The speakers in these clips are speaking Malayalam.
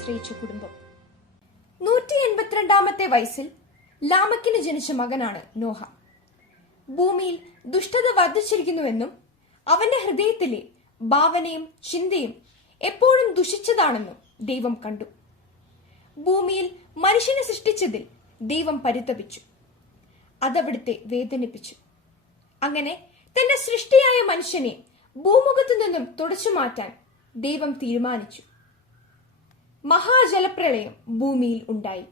ആശ്രയിച്ച കുടുംബം. 182 വയസ്സിൽ ലാമക്കിന് ജനിച്ച മകനാണ് നോഹ. ഭൂമിയിൽ ദുഷ്ടത വർദ്ധിച്ചിരിക്കുന്നുവെന്നും അവന്റെ ഹൃദയത്തിലെ ഭാവനയും ചിന്തയും എപ്പോഴും ദുഷിച്ചതാണെന്നും ദൈവം കണ്ടു. ഭൂമിയിൽ മനുഷ്യനെ സൃഷ്ടിച്ചതിൽ ദൈവം പരിതപിച്ചു. അതവിടുത്തെ വേദനിപ്പിച്ചു. അങ്ങനെ തന്റെ സൃഷ്ടിയായ മനുഷ്യനെ ഭൂമുഖത്തു നിന്നും തുടച്ചു മാറ്റാൻ ദൈവം തീരുമാനിച്ചു. മഹാജലപ്രളയം ഭൂമിയിൽ ഉണ്ടായി.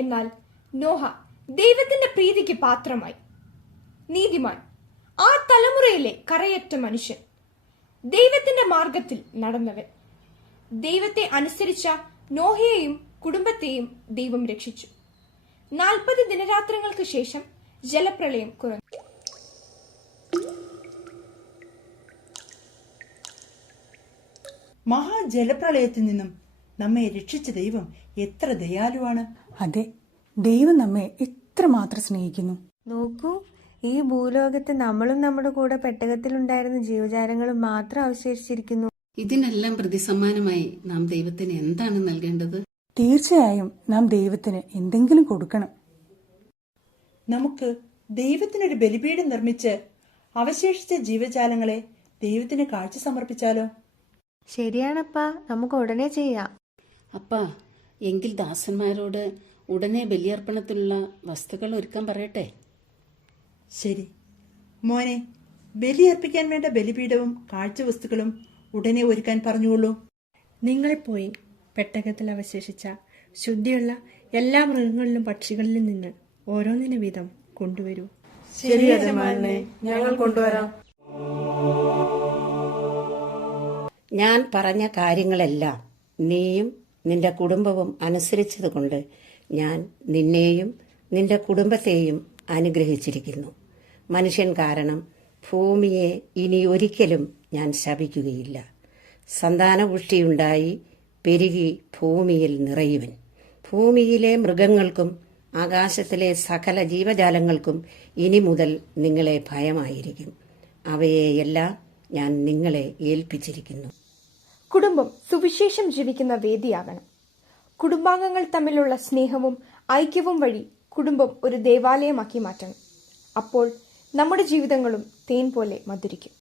എന്നാൽ നോഹ ദൈവത്തിന്റെ പ്രീതിക്ക് പാത്രമായി. നീതിമാൻ, ആ തലമുറയിലെ കറയറ്റ മനുഷ്യൻ, ദൈവത്തിന്റെ മാർഗത്തിൽ നടന്നവൻ. ദൈവത്തെ അനുസരിച്ച നോഹയെയും കുടുംബത്തെയും ദൈവം രക്ഷിച്ചു. 40 ദിനരാത്രങ്ങൾക്ക് ശേഷം ജലപ്രളയം കുറഞ്ഞു. മഹാജലപ്രളയത്തിൽ നിന്നും നമ്മെ രക്ഷിച്ച ദൈവം എത്ര ദയാലുവാണ്. അതെ, ദൈവം നമ്മെ എത്രമാത്രം സ്നേഹിക്കുന്നു. നോക്കൂ, ഈ ഭൂലോകത്ത് നമ്മളും നമ്മുടെ കൂടെ പെട്ടകത്തിലുണ്ടായിരുന്ന ജീവജാലങ്ങളും മാത്രം അവശേഷിച്ചിരിക്കുന്നു. ഇതിനെല്ലാം പ്രതിസമ്മാനമായി നാം ദൈവത്തിന് എന്താണ് നൽകേണ്ടത്? തീർച്ചയായും നാം ദൈവത്തിന് എന്തെങ്കിലും കൊടുക്കണം. നമുക്ക് ദൈവത്തിനൊരു ബലിപീഠം നിർമ്മിച്ച് അവശേഷിച്ച ജീവജാലങ്ങളെ ദൈവത്തിന് കാഴ്ച സമർപ്പിച്ചാലോ? ശരിയാണപ്പാ, നമുക്ക് ഉടനെ ചെയ്യാം. അപ്പാ, എങ്കിൽ ദാസന്മാരോട് ഉടനെ ബലിയർപ്പണത്തിലുള്ള വസ്തുക്കൾ ഒരുക്കാൻ പറയട്ടെ. ശരി മോനെ, ബലിയർപ്പിക്കാൻ വേണ്ട ബലിപീഠവും കാഴ്ചവസ്തുക്കളും ഉടനെ ഒരുക്കാൻ പറഞ്ഞുകൊള്ളൂ. നിങ്ങളിപ്പോയി പെട്ടകത്തിൽ അവശേഷിച്ച ശുദ്ധിയുള്ള എല്ലാ മൃഗങ്ങളിലും പക്ഷികളിലും നിന്ന് ഓരോന്നിന് വീതം കൊണ്ടുവരൂ. ശരി യജമാനനെ, ഞങ്ങൾ കൊണ്ടുവരാം. ഞാൻ പറഞ്ഞ കാര്യങ്ങളെല്ലാം നീയും നിന്റെ കുടുംബവും അനുസരിച്ചതുകൊണ്ട് ഞാൻ നിന്നെയും നിന്റെ കുടുംബത്തെയും അനുഗ്രഹിച്ചിരിക്കുന്നു. മനുഷ്യൻ കാരണം ഭൂമിയെ ഇനി ഒരിക്കലും ഞാൻ ശപിക്കുകയില്ല. സന്താനപുഷ്ടിയുണ്ടായി പെരുകി ഭൂമിയിൽ നിറയുവൻ. ഭൂമിയിലെ മൃഗങ്ങൾക്കും ആകാശത്തിലെ സകല ജീവജാലങ്ങൾക്കും ഇനി മുതൽ നിങ്ങളെ ഭയമായിരിക്കും. അവയെയെല്ലാം ഞാൻ നിങ്ങളെ ഏൽപ്പിച്ചിരിക്കുന്നു. കുടുംബം സുവിശേഷം ജീവിക്കുന്ന വേദിയാകണം. കുടുംബാംഗങ്ങൾ തമ്മിലുള്ള സ്നേഹവും ഐക്യവും വഴി കുടുംബം ഒരു ദേവാലയമാക്കി മാറ്റണം. അപ്പോൾ നമ്മുടെ ജീവിതങ്ങളും തേൻ പോലെ മധുരിക്കും.